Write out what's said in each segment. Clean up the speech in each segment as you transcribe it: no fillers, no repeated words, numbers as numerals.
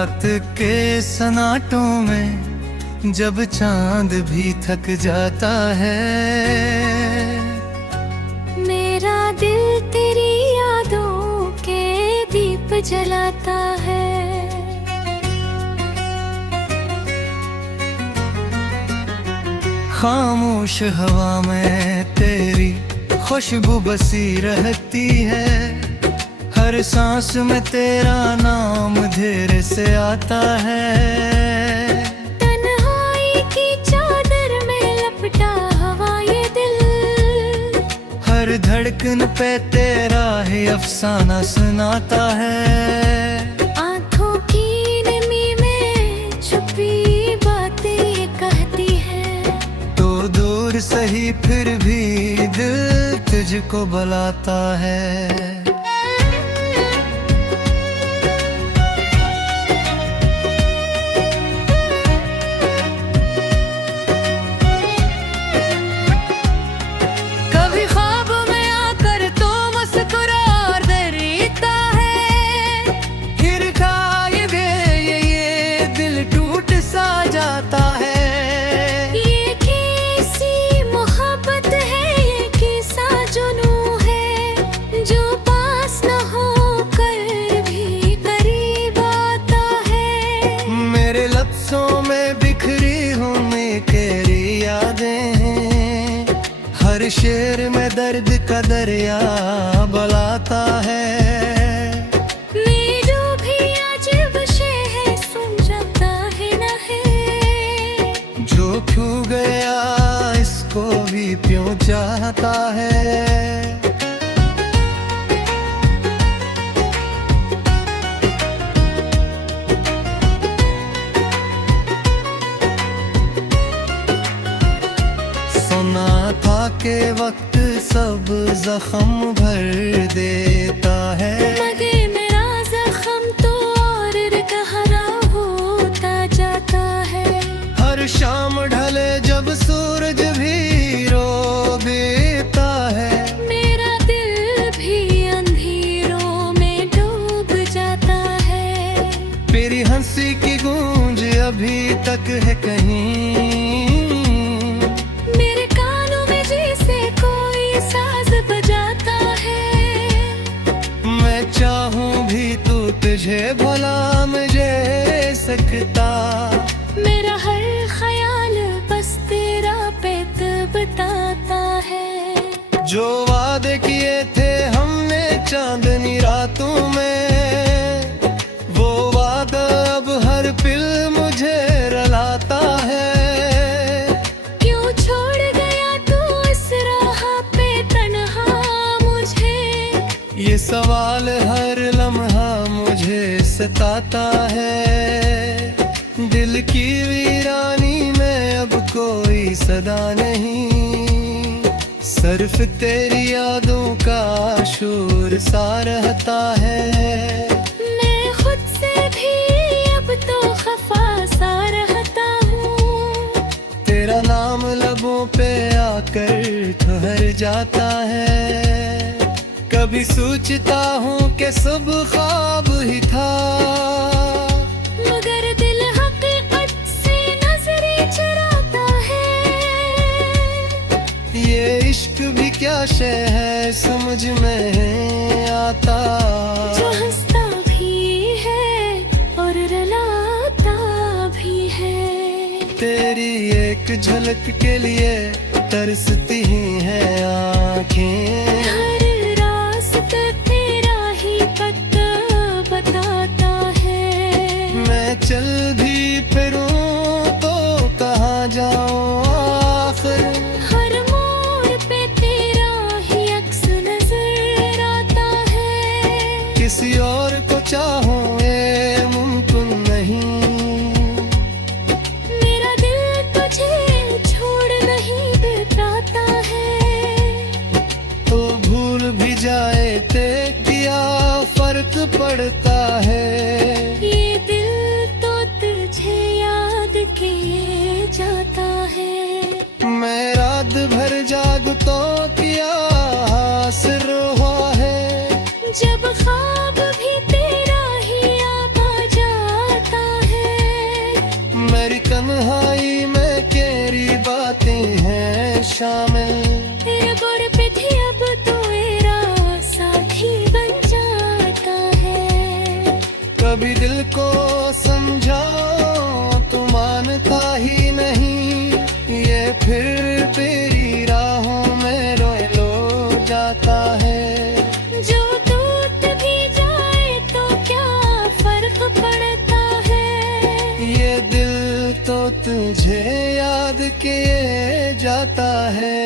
रात के सन्नाटों में जब चांद भी थक जाता है, मेरा दिल तेरी यादों के दीप जलाता है। खामोश हवा में तेरी खुशबू बसी रहती है, हर सांस में तेरा नाम धीरे से आता है। तन्हाई की चादर में लपटा हुआ ये दिल, हर धड़कन पे तेरा ही अफसाना सुनाता है। आंखों की नमी में छुपी बातें ये कहती है, तो दूर सही फिर भी दिल तुझको बुलाता है। हर शेर में दर्द का दरिया बुलाता है। जो भी अजीब शे है सुन जाता है ना है, जो खो गया इसको भी प्यों चाहता है। सुना था के वक्त सब जख्म भर देता है, मगर मेरा जख्म तो और गहरा होता जाता है। हर शाम ढले जब सूरज भी रो देता है, मेरा दिल भी अंधेरों में डूब जाता है। तेरी हंसी की गूंज अभी तक है कहीं, तुझे भला मुझे सकता। मेरा हर ख्याल बस तेरा पेट बताता है। जो वादे किए थे हमने चांदनी रातों में, वो वादा अब हर पल मुझे रुलाता है। क्यों छोड़ गया तू इस राह पे तन्हा मुझे, ये सवाल हर लम्हा मुझे सताता है। दिल की वीरानी में अब कोई सदा नहीं, सिर्फ तेरी यादों का शोर सा रहता है। मैं खुद से भी अब तो खफा सा रहता हूँ, तेरा नाम लबों पे आकर ठहर जाता है। कभी सोचता हूँ कि सब ख्वाब ही था, मगर दिल हकीकत से नजरें चुराता है। ये इश्क भी क्या शय है समझ में आता, जो हंसता भी है और रुलाता भी है। तेरी एक झलक के लिए तरसती ही है आँखें, तेरा ही पता बताता है। मैं चल भी फिरूं तो कहाँ जाऊं आखिर, हर मोड़ पे तेरा ही अक्स नजर आता है। किसी और को चाहूं ये मुमकिन नहीं, मेरा दिल तुझे छोड़ नहीं पाता है। तो भूल भी जाए ते क्या फर्क पड़ता है। ये दिल तो तुझे याद किए जाता है। मैं रात भर जाग तो क्या हासिल हुआ है, जब ख्वाब भी तेरा ही आ जाता तो तुझे याद किए जाता है।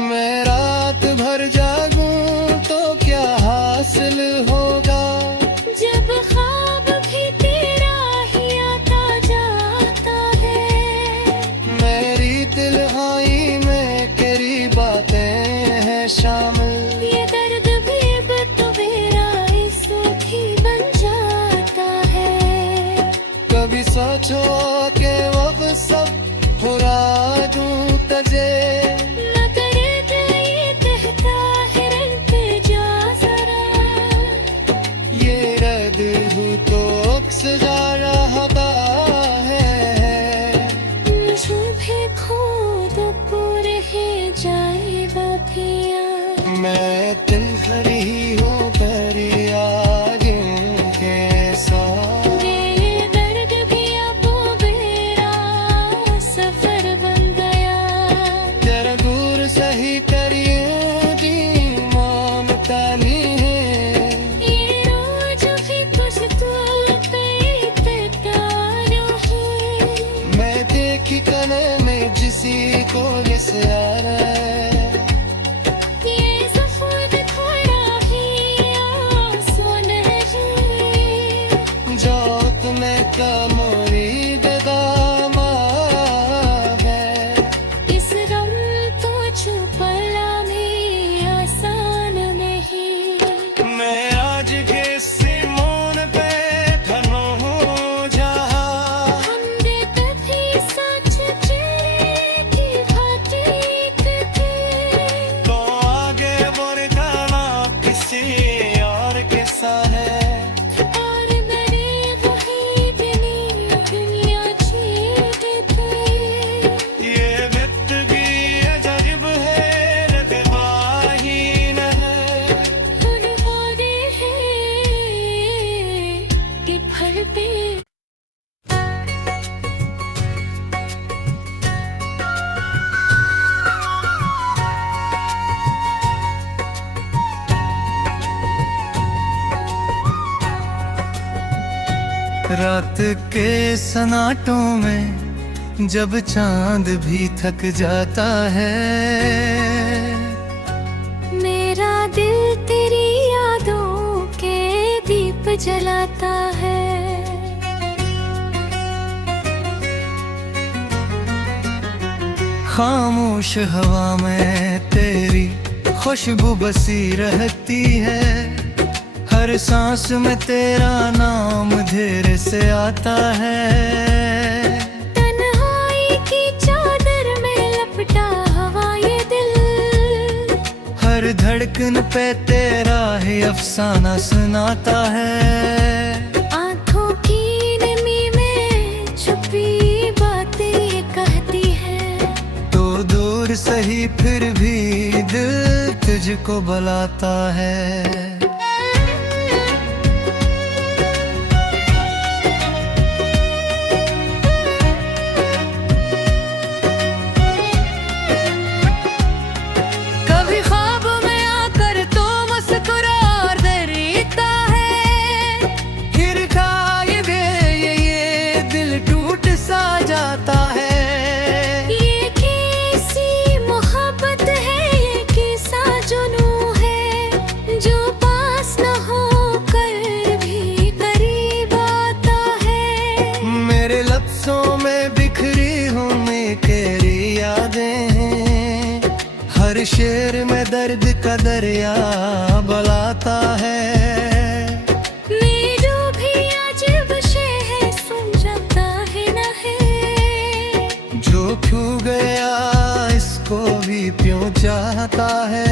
मैं रात भर जागूं तो क्या हासिल होगा, जब ख्वाब भी तेरा ही आता जाता है। मेरी तन्हाई में तेरी बातें हैं शामिल। ये दर्द भी अब तो मेरा इस ही बन जाता है। कभी सोचो के वक्त सब भुला दूं तुझे, न करे दिल ये कहता है रंग पे जा जरा। ये रद हूँ तो अक्स जा रहा है। मुझे भी खुद पूरे ही जाए बपिया। मैं दिल भर ही हूँ दरिया के साथ। ये दर्द भी अब मेरा सफर बन गया। जरा दूर सही करिए जी मानता नहीं है। ये रोज भी कुछ तो बेता रहे। मैं देखी कने में जिसी को ये सारा है। ये सफर थोड़ा ही आसान है। जो तुम्हें कमोरी दामा है। इस गम तो छुपना भी आसान नहीं। मैं आज के सिमोन पे खनो हूँ जहाँ। हमने कभी सच चेहरे की भांति थे। तो आगे बढ़ना किसी और के साथ है। और मैंने वही दिनी दुनिया जीते थे। ये जिंदगी अजब है रगबाहीन है। अनहोनी है कि भर पे रात के सन्नाटों में जब चांद भी थक जाता है। मेरा दिल तेरी यादों के दीप जलाता है। खामोश हवा में तेरी खुशबू बसी रहती है। हर सांस में तेरा नाम धीरे से आता है। तन्हाई की चादर में लपटा हवा ये दिल। हर धड़कन पे तेरा ही अफसाना सुनाता है। आंखों की नमी में छुपी बातें ये कहती है। तो दूर सही फिर भी दिल तुझको बुलाता है। कभी ख्वाब में आकर तो मुस्कुरा देता है। फिर खाए दे ये दिल टूट सा जाता है। ये कैसी मोहब्बत है, ये कैसा जुनू है, जो पास न होकर भी करीब आता है। मेरे लफ्जों में बिखरी होने तेरी यादें हैं। हर शेर में दर्द का दरिया बुलाता है। मैं जो भी अजीब शे है सुन जाता है ना है। जो खो गया इसको भी क्यों चाहता है।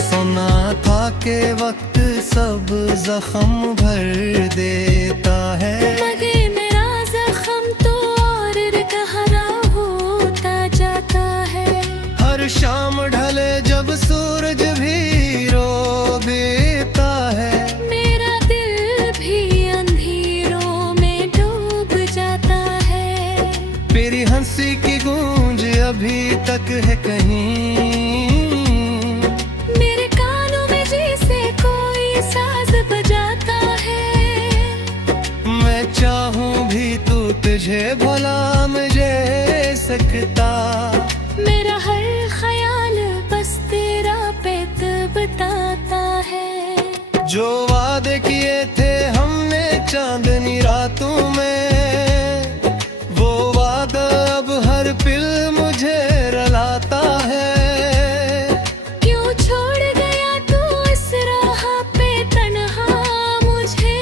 सुना था के वक्त सब जख्म भर देता है। मगर मेरा जख्म तो और गहरा होता जाता है। हर शाम ढले जब सूरज भी रो देता है। मेरा दिल भी अंधेरों में डूब जाता है। तेरी हंसी की गूंज अब अभी तक है कहीं। मेरे कानों में जैसे कोई साज बजाता है। मैं चाहूं भी तू तुझे भुला मुझे सकता। मेरा हर ख्याल बस तेरा पेट बताता है। जो वादे किए थे हमने चांदनी रातों में, वो वादा अब हर पिल मुझे रुलाता है। क्यों छोड़ गया तू इस राह पे तन्हा मुझे?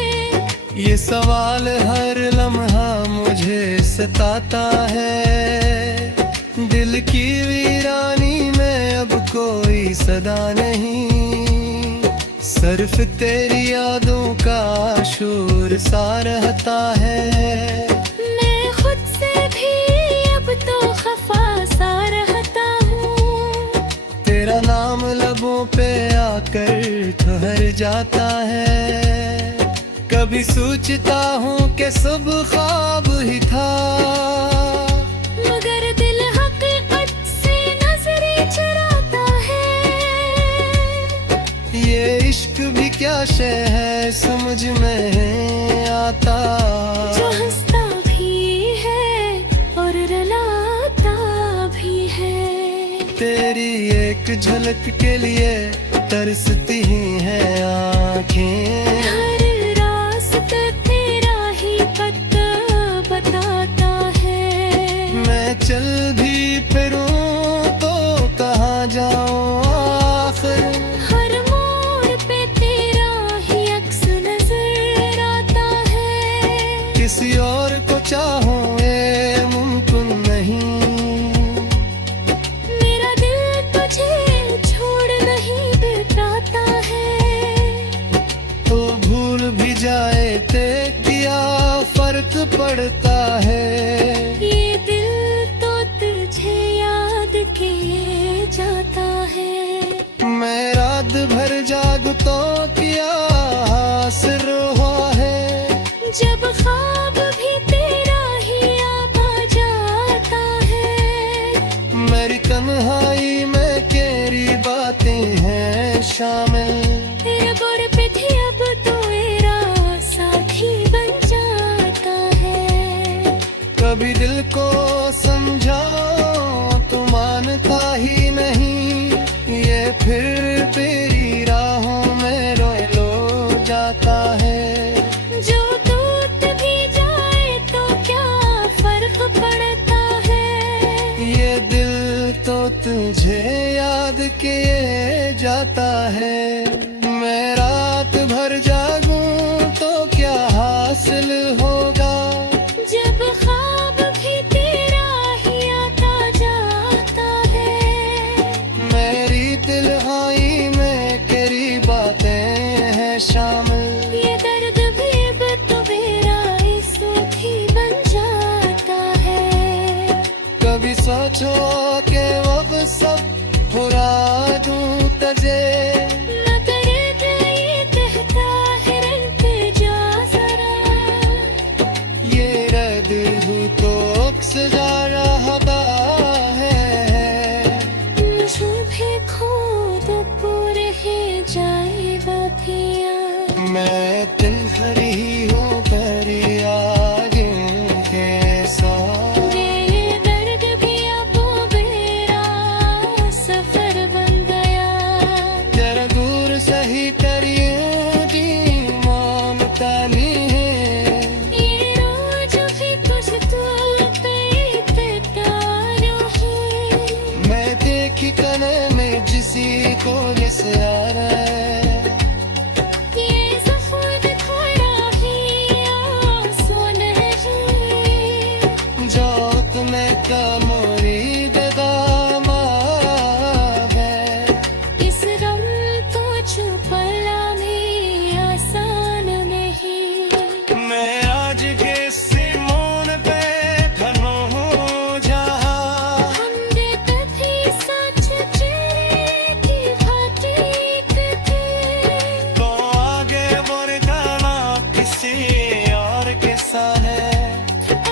ये सवाल हर लम्हा मुझे सताता है। दिल की वीरानी में अब कोई सदा नहीं, सिर्फ तेरी यादों का शोर सा रहता है। मैं खुद से भी अब तो खफा सा रहता हूँ। तेरा नाम लबों पे आकर ठहर जाता है। कभी सोचता हूँ कि सब ख्वाब ही था, मगर दिल हकीकत से नजरें चुराता है। ये इश्क भी क्या शय है समझ में आता। जो हंसता भी है और रुलाता भी है। तेरी एक झलक के लिए तरसती ही है आँखें। हर रास्ता तेरा ही पता बताता है। मैं चल भी फिरूं तो कहाँ जाऊं आखिर। हर मोड़ पे तेरा ही अक्स नजर आता है। किसी और को चाहूं ये मुमकिन नहीं। मेरा दिल तुझे छोड़ नहीं बिताता है। तो भूल भी जाए ते क्या फर्क पड़ता है। ये दिल तो तुझे याद किए जाता है। मैं रात भर जाग तो क्या हासिल हुआ है। जब ख्वाब भी तेरा ही आ जाता है। मेरी तन्हाई में तेरी बातें हैं शामिल। तेरे बुढ़ पे थी अब तो मेरा साथी बन जाता है। कभी दिल को समझाओ तो मानता ही नहीं। ये फिर तेरी राहों में रोए लो जाता है। जो टूट भी जाए तो क्या फर्क पड़ता है। ये दिल तो तुझे याद किए जाता है। मैं रात भर जागूं तो क्या हासिल होगा। जब ख्वाब भी तेरा ही आता जाता है। मेरी दिलहाई में तेरी बातें हैं शामिल। ये दर्द भी अब तो मेरा सुख ही बन जाता है। कभी सोचो कि वो सब भुला दूं तुझे। न करे ये कहता है रंग पे जा जरा। ये रद हूँ तो अक्स जा रहा है। शुभे खुद पूरे ही जाए बधिया। मैं दिल हरी हूँ तेरी आगे के सौ। ये दर्द भी अब मेरा सफर बन गया। जरा दूर सही करिए जी मानता नहीं है। ये रोज भी कुछ तो बेतारो है। मैं देखी कने में जिसी को जैसे आ रहा है। ये सफर खड़ा ही आंसू नहीं। जो तुम्हें का मुरीद दामा है। इस गम को छुपाना भी आसान नहीं। मैं आज के सिमोन पे खनो हूँ जहाँ। हमने कभी सच चेहरे की हकीकत थी। तो आगे बढ़ना किसी और के साथ है।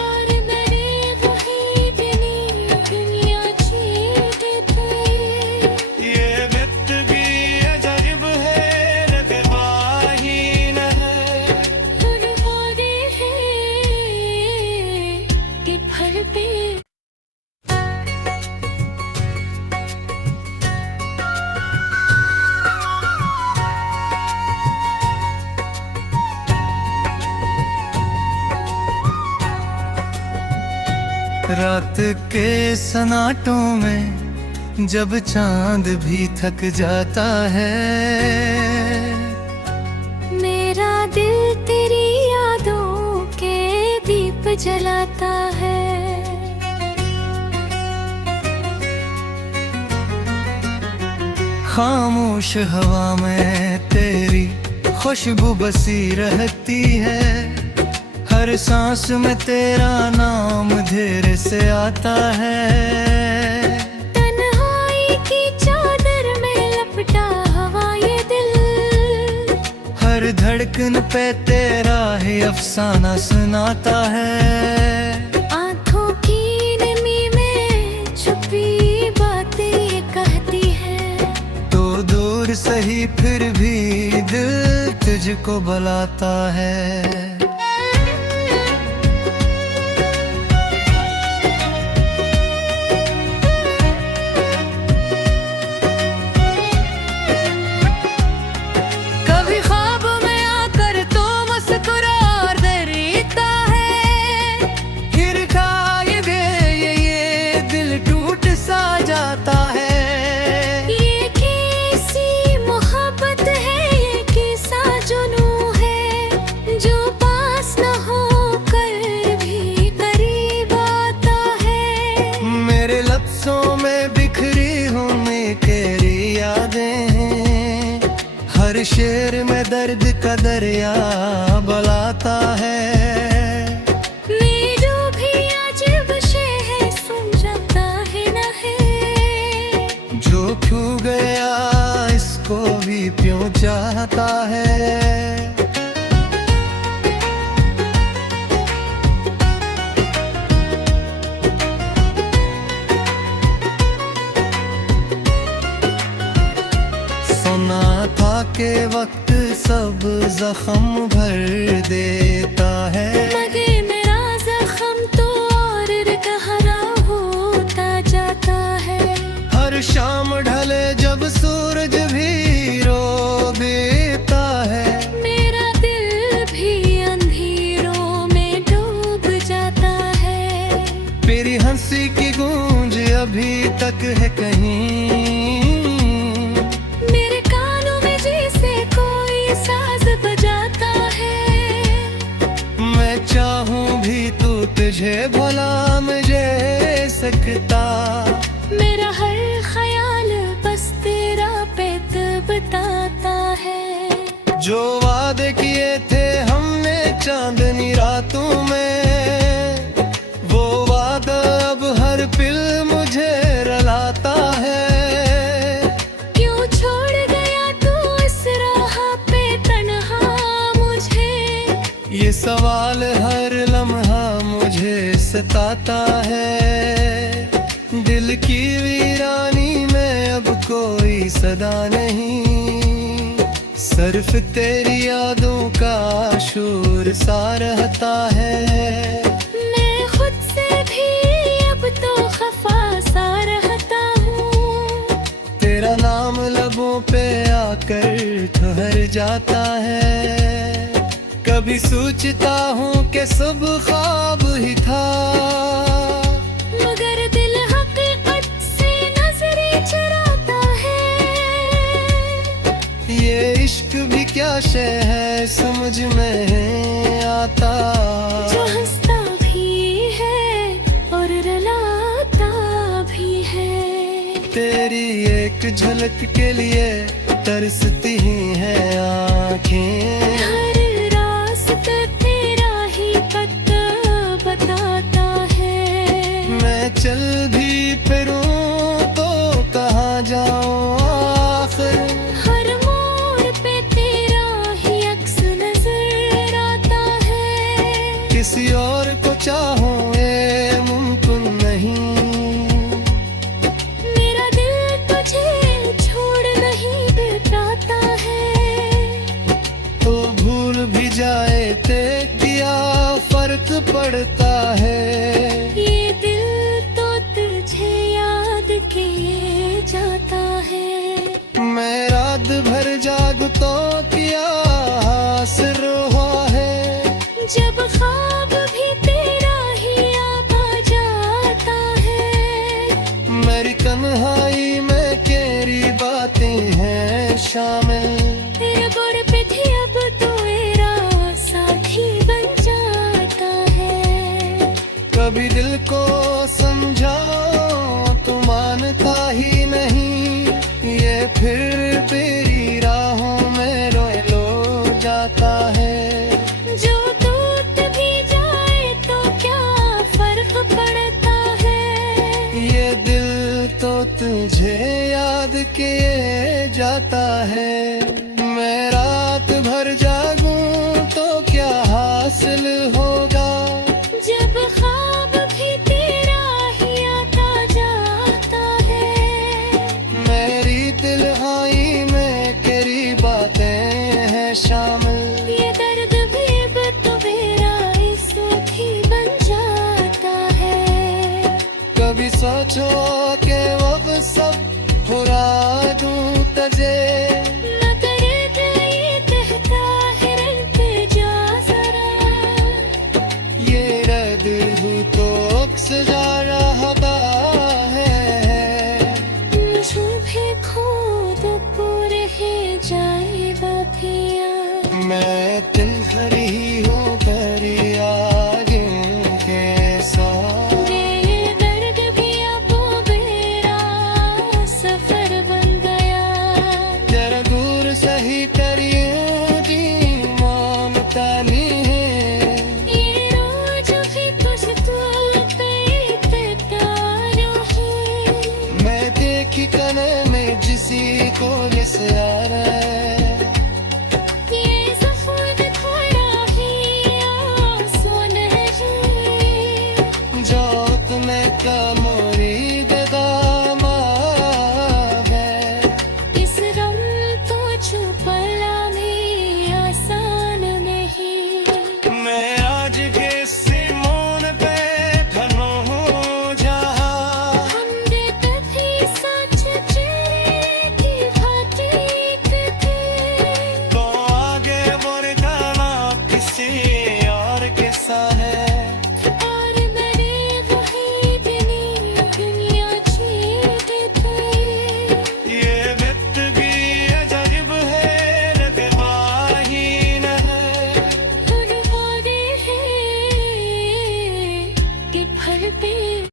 और मैंने वही दिन रात के सन्नाटों में जब चांद भी थक जाता है, मेरा दिल तेरी यादों के दीप जलाता है। खामोश हवा में तेरी खुशबू बसी रहती है, हर सांस में तेरा नाम धीरे से आता है। तन्हाई की चादर में लपटा हवा ये दिल, हर धड़कन पे तेरा ही अफसाना सुनाता है। आंखों की नमी में छुपी बातें ये कहती है, तो दूर सही फिर भी दिल तुझको बुलाता है। हर शेर में दर्द का दरिया बुलाता है। मेरी जो भी अजीब शे है सुन जाता है ना है, जो खो गया इसको भी क्यों चाहता है। सुना था के वक्त सब जख्म भर देता है, मगर मेरा जख्म तो और गहरा होता जाता है। हर शाम ढले जब सूरज भी रो देता है, मेरा दिल भी अंधेरों में डूब जाता है। तेरी हंसी की गूंज अभी तक है कहीं, तुझे भला मुझे सकता। मेरा हर ख्याल बस तेरा पेट बताता है। जो वादे किए थे हमने चांदनी रातों में, वो वादा अब हर पल मुझे रुलाता है। क्यों छोड़ गया तू इस राह पे तन्हा मुझे, ये सवाल हर लम्हा मुझे सताता है। दिल की वीरानी में अब कोई सदा नहीं, सिर्फ तेरी यादों का शोर सा रहता है। मैं खुद से भी अब तो खफा सा रहता हूँ, तेरा नाम लबों पे आकर ठहर जाता है। कभी सोचता हूँ कि सब ख्वाब ही था, मगर दिल हकीकत से नजरें चुराता है। ये इश्क भी क्या शय है समझ में आता, जो हंसता भी है और रुलाता भी है। तेरी एक झलक के लिए तरसती ही है आँखें। हर रास्ता तेरा ही पता बताता है। मैं चल भी फिरूं तो कहाँ जाऊं आखिर, हर मोड़ पे तेरा ही अक्स नजर आता है। किसी और को चाहूं ये मुमकिन नहीं, मेरा दिल तुझे छोड़ नहीं पाता है। तो भूल भी जाए ते क्या फर्क पड़ता है। ये दिल तो तुझे याद किए जाता है। मैं रात भर जागतों किया हासिल हुआ है, जब ख्वाब भी तेरा ही आ जाता शामिल। रबड़ पे थी अब तो मेरा साथी बन जाता है। कभी दिल को समझाओ तो मानता ही नहीं, ये फिर तेरी राहों में रोए लो जाता है। जो टूट भी जाए तो क्या फर्क पड़ता है, ये दिल तो तुझे याद किए जाता है। मैं रात भर जागूं तो क्या हासिल होगा, जब ख्वाब भी तेरा ही आता जाता है। मेरी दिलहाई में तेरी बातें हैं शामिल। ये दर्द भी अब तो मेरा इस ही बन जाता है। कभी सोचो के वो सब भुला दूं तुझे, न करे दिल ये कहता है रंग पे जा जरा। ये रद हूँ तो अक्स जा रहा है। मुझे खुद पूरे ही जाए बातियाँ। मैं दिल भर ही हूँ दरियाओं के साथ। ये दर्द भी अब मेरा सफर बन गया। जरा दूर सही करिए दी मानता नहीं है। ये रोज भी कुछ तो तारों है। मैं देखी कने में जिसी को जैसे आ रहा है। ये सफर थोड़ा ही आसान है। जो तुम्हें कम